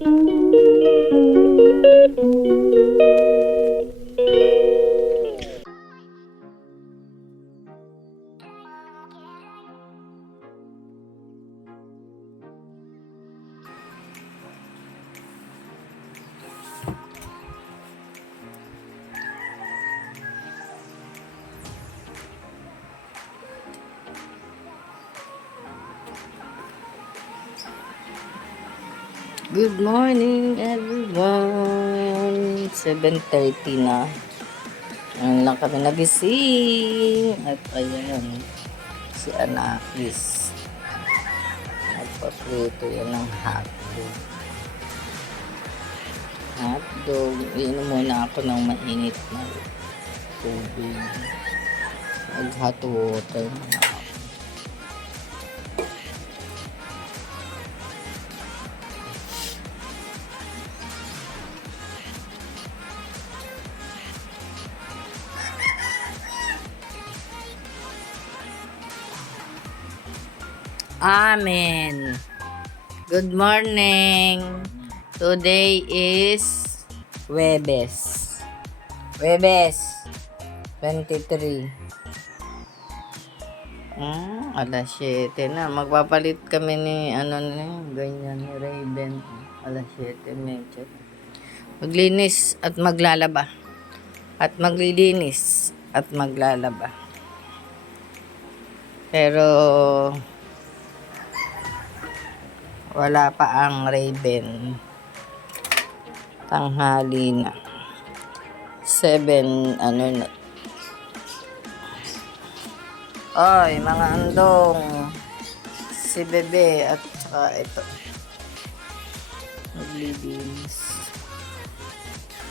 Good morning everyone. 7:30 na. Ngayon lang kami nagising. At ayan, si Anakis. Nagpaprito yan ng hotdog. Hotdog. Iinom muna ako ng mainit na tubig. Hot water na ako. Amen. Good morning. Today is Huwebes. Huwebes 23. Alas 7 na. Magpapalit kami ni ganyan ni Raven. Alas 7 medyo. Maglinis at maglalaba. At maglilinis at maglalaba. Pero wala pa ang Raven. Tanghali na. 7 na. Oy, mga andong. Si Bebe at saka ito. Naglilinis.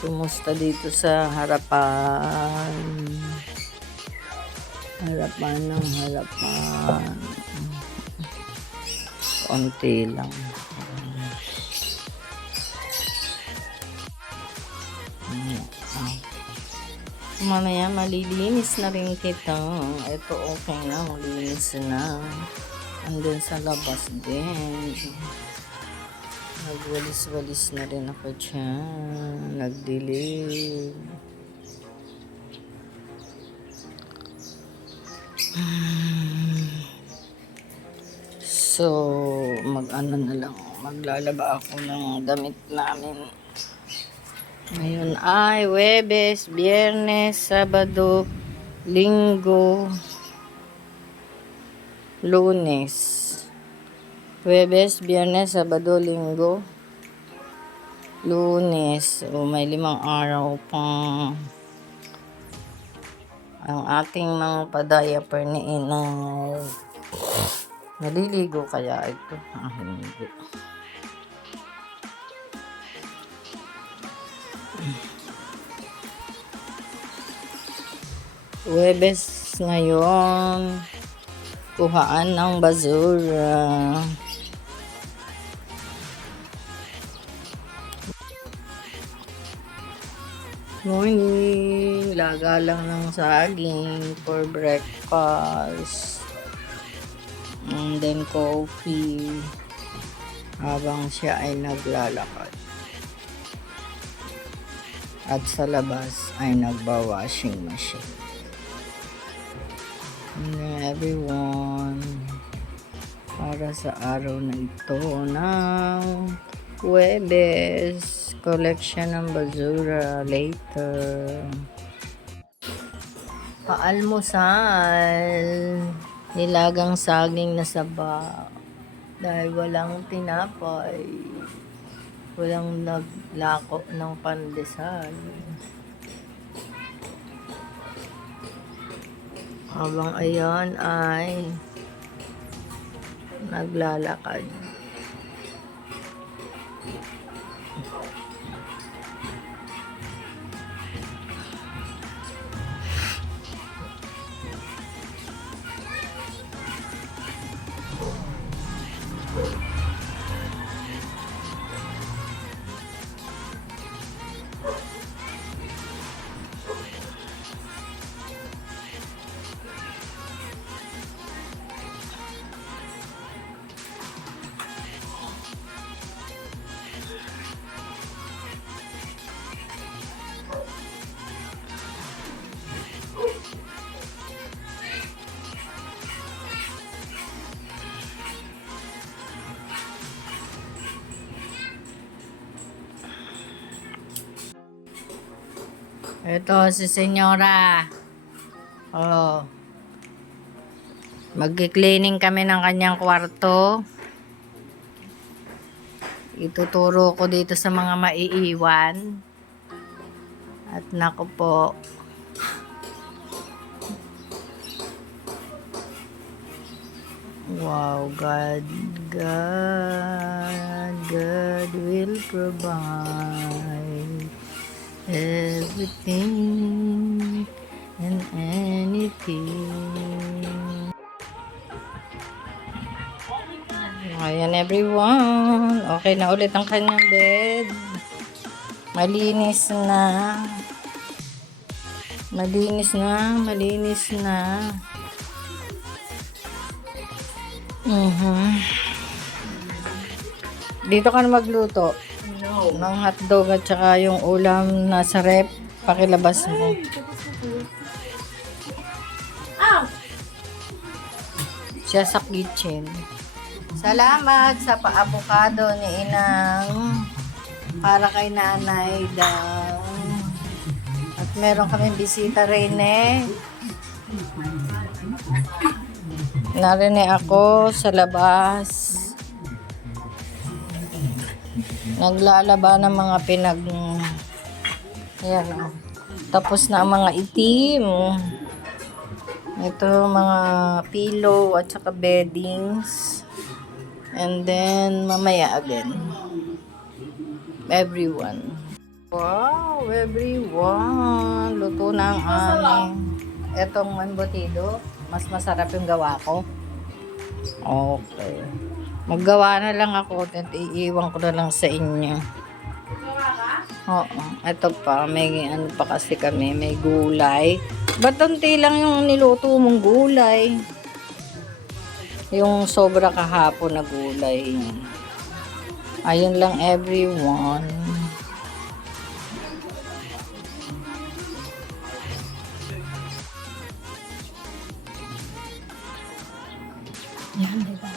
Kumusta dito sa harapan? Harapan. Konti lang. Mamaya malilinis na rin kita. Ito okay na, malinis na. Andun sa labas din. Nagwalis-walis na rin ako dyan. Nagdilig. So, maglalaba ako ng damit namin. Ngayon ay Huwebes, Biyernes, Sabado, Linggo, Lunes. Huwebes, Biyernes, Sabado, Linggo, Lunes. May 5 araw pa. Ang ating mga pa-diaper ni Inay. Naliligo kaya ito? Hindi. Huwebes ngayon. Kuhaan ng basura. Morning. Laga lang ng saging for breakfast. And then coffee. Habang siya ay naglalakad. At sa labas ay nagba-washing machine. Everyone, para sa araw na ito ng Huwebes, collection ng basura later. Paalmusal, nilagang saging na saba dahil walang tinapay, walang naglako ng pandesal. Habang ayan ay naglalakad. Ito si Senyora. Oh. Mag-cleaning kami ng kanyang kwarto. Ituturo ko dito sa mga maiiwan. At nako po. Wow, God will provide everything and anything. Ayan everyone. Okay na ulit ang kanyang bed. Malinis na. Malinis na. Dito ka na magluto. No. Ng hotdog at saka yung ulam nasa rep. Pakilabas mo. Siya sa kitchen. Salamat sa pa-avocado ni Inang. Para kay nanay daw. At meron kaming bisita rin eh. Narinig ako sa labas. Naglalaba ng mga ayan o. Tapos na ang mga itim. Ito mga pillow at saka beddings. And then mamaya again. Everyone. Wow, everyone. Luto na ang aming. Etong embutido. Mas masarap yung gawa ko. Okay. Maggawa na lang ako at iiwan ko na lang sa inyo. Oo. Ito pa. May ano pa kasi kami. May gulay. Ba't unti lang yung niluto mong gulay? Yung sobra kahapon na gulay. Ayun lang everyone. Yan, diba?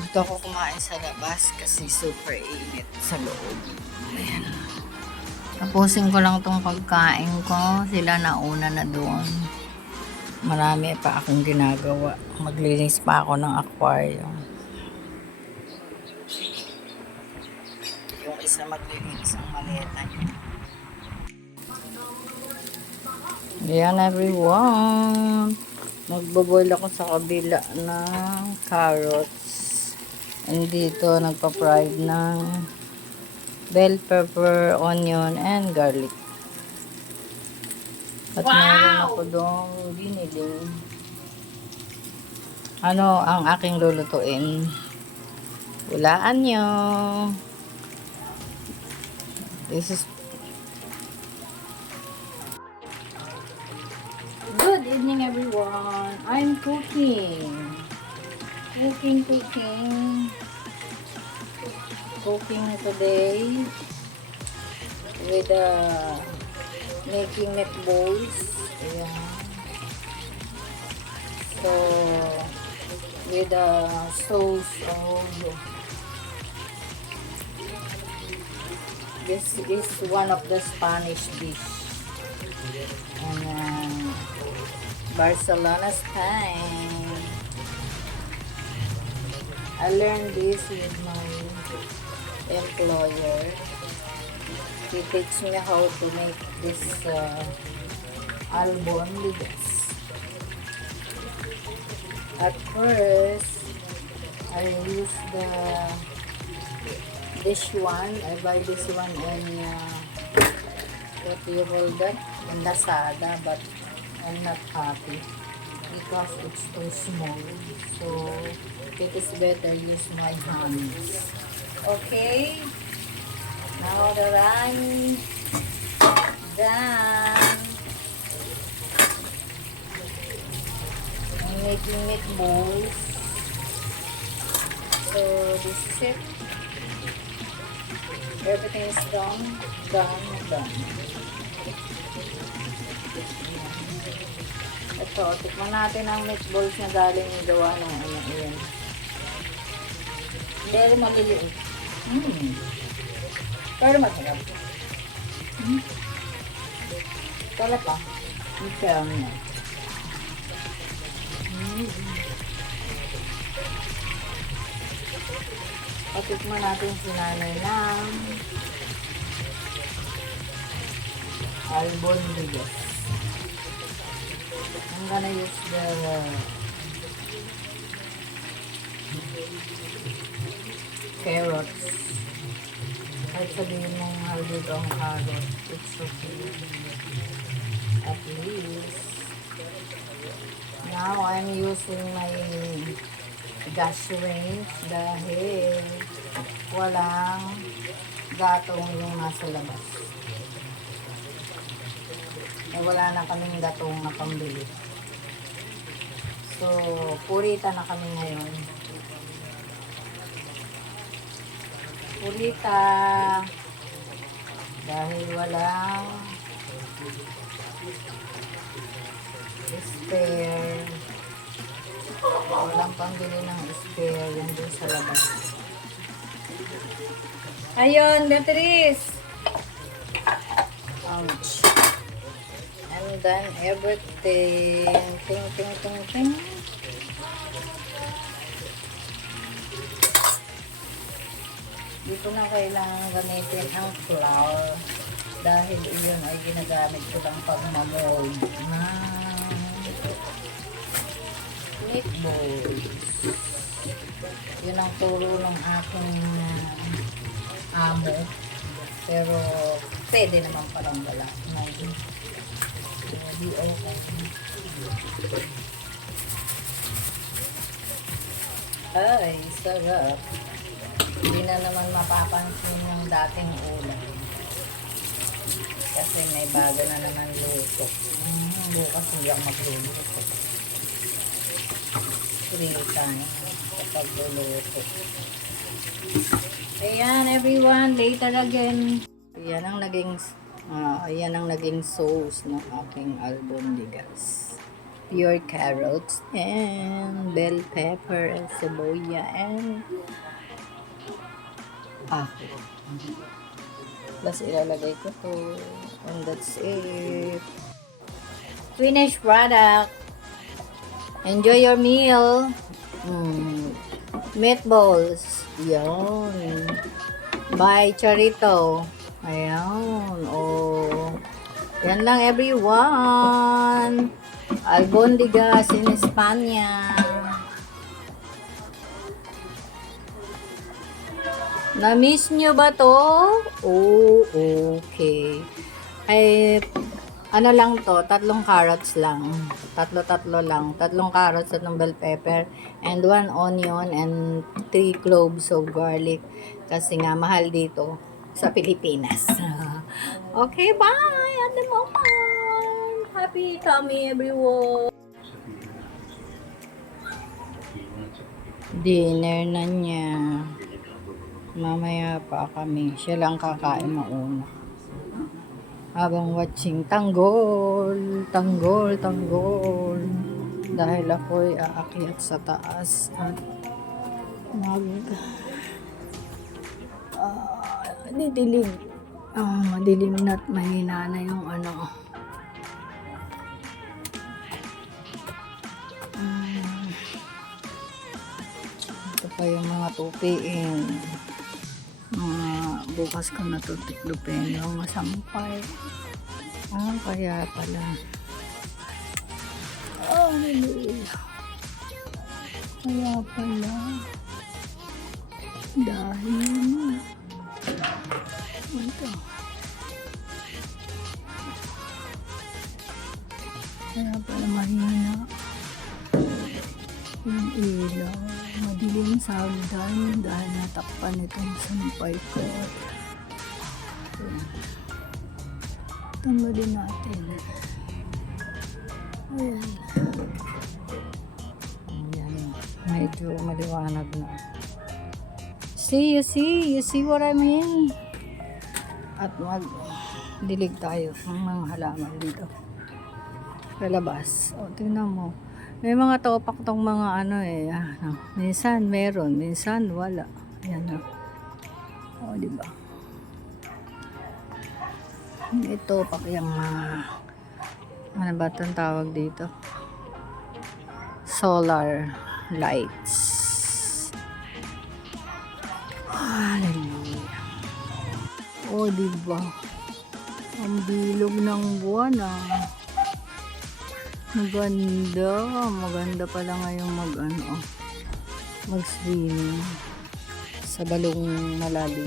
Dito ako kumain sa labas kasi super init sa loob. Ayan. Tapusin ko lang tong pagkain ko. Sila nauna na doon. Marami pa akong ginagawa. Maglinis pa ako ng aquarium. Yung isa maglinis ang maleta niya. Ayan everyone. Magboboil ako sa kabila ng carrots. And dito nagpa-fried ng bell pepper, onion, and garlic. At meron ako doong binili. Ano ang aking lulutuin? Hulaan nyo. This is good evening everyone. I'm cooking. Cooking today with making meatballs. Ayan. So with a sauce of this is one of the Spanish dish. And Barcelona, Spain. I learned this with my employer. He teach me how to make this albondigas. At first, I use this one. I buy this one in what do you call that? In Lazada, but I'm not happy because it's too small. So it is better use my hands. Okay. Now that I'm done, I'm making meatballs. So this is it. Everything is done. Ito, tikman natin ang meatballs na galing gawa ng ano yan. Very maliliit. Pero masarap. Sarap ah. Ikaw na. Patikman natin si nanay ng albondigas. I'm gonna use the carrots. Kahit sabihin mong halbig ang carrot, it's okay. At least. Now, I'm using my gas range dahil walang gatong yung nasa labas. Wala na kaming gatong na pambili. So, purita na kami ngayon. Purita dahil walang spare. Walang pambili ng spare yan dun sa labas. Ayun, Beatrice! Ouch. And then everything. Ting, ting, ting, ting. Dito na kailangan gamitin ang flour dahil iyon ay ginagamit ko lang pag ma-mold na meatballs. Yun ang turo ng aking amo. Pero pwede naman parang wala. Di okay. Ay, sarap. Hindi na naman mapapansin yung dating ulam. Kasi may bago na naman luto. Bukas hindi ako magluluto. Free time kapag luluto. Ayan everyone, later again. Ayan ang naging sauce ng aking albondigas. Pure carrots and bell pepper and cebolla and plus ilalagay ko to and that's it. Finished product. Enjoy your meal. Meatballs. Yan. Bye, Charito. Ayan. Oh. Yan lang everyone. Albondigas in Espanya. Na-miss nyo ba to? Oh, okay. Ay, ano lang to, 3 carrots lang. Tatlo lang. 3 carrots at bell pepper and 1 onion and 3 cloves of garlic. Kasi nga, mahal dito sa Pilipinas. Okay, bye! At the moment. Happy tummy, everyone. Dinner na niya. Mamaya pa kami. Siya lang kakain mauna. Habang watching tanggol. Dahil ako'y aakyat sa taas at didilim. Madilim na at mahina na yung ano. Ito pa yung mga tupiin. Bukas ko natutiklupin yung masampay. Kaya pala. Kaya pala. Dahil ito. Kaya pala mahina yung ilaw. Madilim sa hagdan dahil natakpan itong sampay ko. Tanggalin natin. Ayan. Medyo maliwanag na. You see what I mean? At magdilig tayo ng mga halaman dito. Sa labas. O, tingnan mo. May mga topak tong mga ano eh. Minsan meron, minsan wala. Ayan na. O, diba? Ito, pakiyang ano ba itong tawag dito? Solar lights. Hallelujah. Oh, diba? Ang bilog ng buwan Maganda. Maganda pala ngayon mag-swimming sa balong malalim.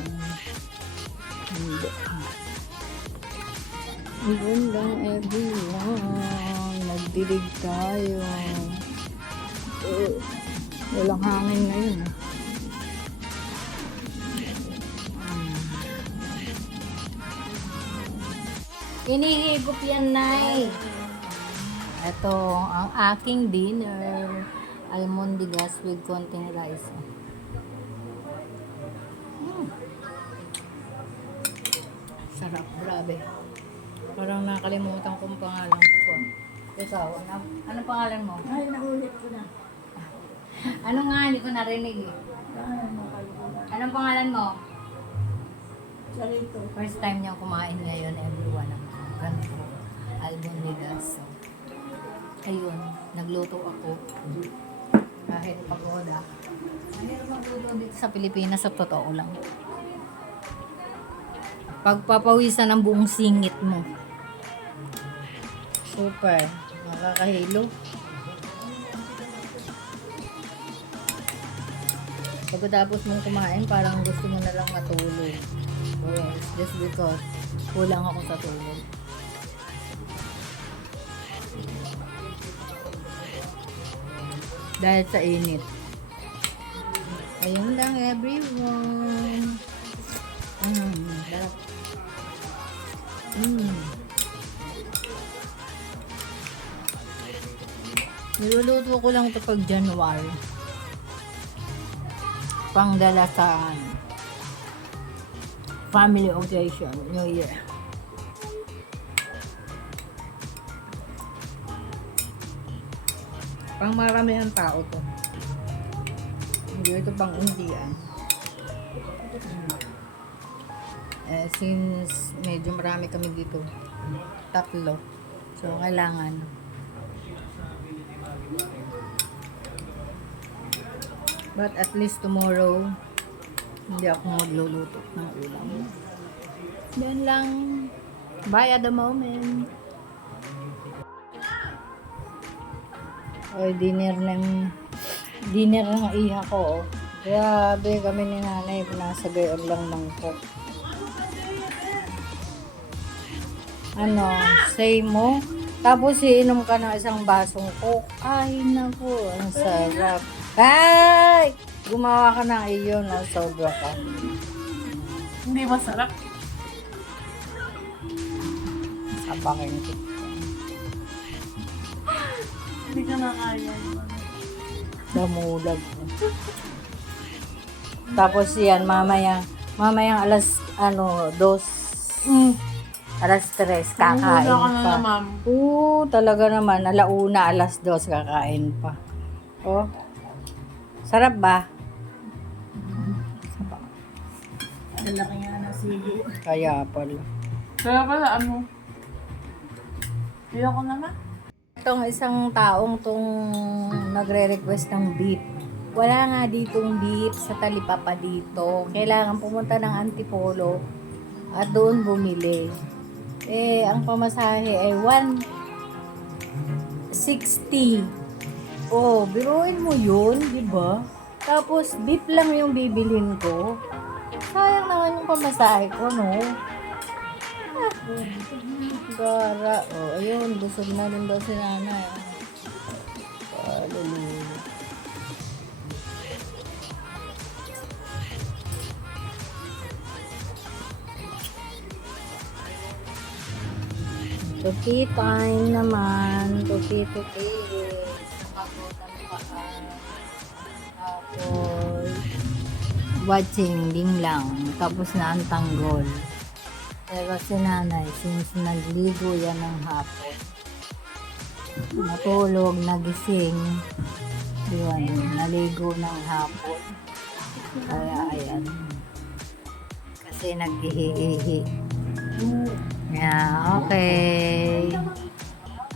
Magandang everyone. Nagdilig tayo. Walang hangin ngayon. Inihigop yan, Nay. Ito ang aking dinner. Almondigas with konting rice. Sarap, grabe. Parang nakalimutan kong pangalan ko. Ikaw, ano pangalan mo? Ay, naulit ko na. Ano nga, hindi ko narinig eh. Anong pangalan mo? Charito. First time niyang kumain ngayon, everyone. Ang ganito. Almondigas. So, ayun, nagluto ako. Kahit pagoda. Mahirap magluto dito sa Pilipinas, sa totoo lang. Pagpapawisan ng buong singit mo. Super. Nakakahilo. Pagkatapos mong kumain, parang gusto mo na lang matulog. Yes, just because kulang ako sa tulog. Dahil sa init. Ayun lang everyone. Sarap. Niluluto ko lang ito pag January. Pangdala sa family occasion, New Year. Pang marami ang tao to. Hindi ito pang undian. Since medyo marami kami dito, 3. So, kailangan. But at least tomorrow, hindi ako magluluto ng ulam. Yan lang. Bye at the moment. Ay, dinner ng iha ko. Grabe kami ni nanay. Nasa gayon lang mangkok. Ano, say mo. Tapos iinom ka ng isang basong coke. Ay, naku. Ang sarap. Ay! Gumawa ka ng iyon. Sobra ka. Hindi masarap. Sapakin ko. Hindi ka na kaya. Damulag. Tapos yan, mamayang alas, 2, alas 3, kakain Wala ka na pa. naman. Talaga naman, alauna, alas 2, kakain pa. Oh, sarap ba? Ang laki nga na sigo. Kaya pala. Kaya pala, Ayoko naman. Itong isang taong nagre-request ng beef. Wala nga ditong beef sa talipapa dito. Kailangan pumunta ng Antipolo at doon bumili. Ang pamasahe ay 160. Oh, biruin mo yun, di ba? Tapos beef lang yung bibilhin ko. Sayang naman yung pamasahe ko, no? Gara. Oh, ayun. Busog na rin daw si nanay. Hallelujah. Tuki time naman. Tuki. Nakabutan pa. Tapos watching din lang. Tapos na ang tanggol. Pero si nanay, since nagligo yan ng hapon, natulog, nagising, yun, naligo ng hapon. Kaya ayan. Kasi naghihihi. Yeah, okay.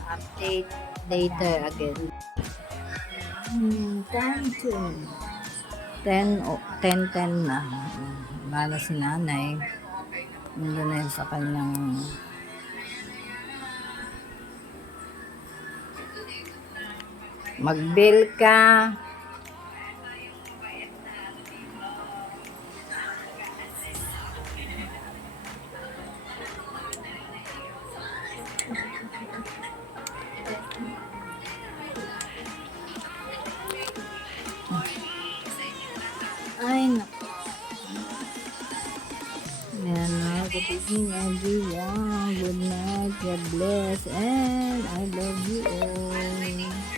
Update later again. Thank you. 10 na. Bala si nanay. Nandun na yun sa kanyang mag-bill ka. Ay, naku. Ayan na. Good evening, everyone. Good night. God bless. And I love you all.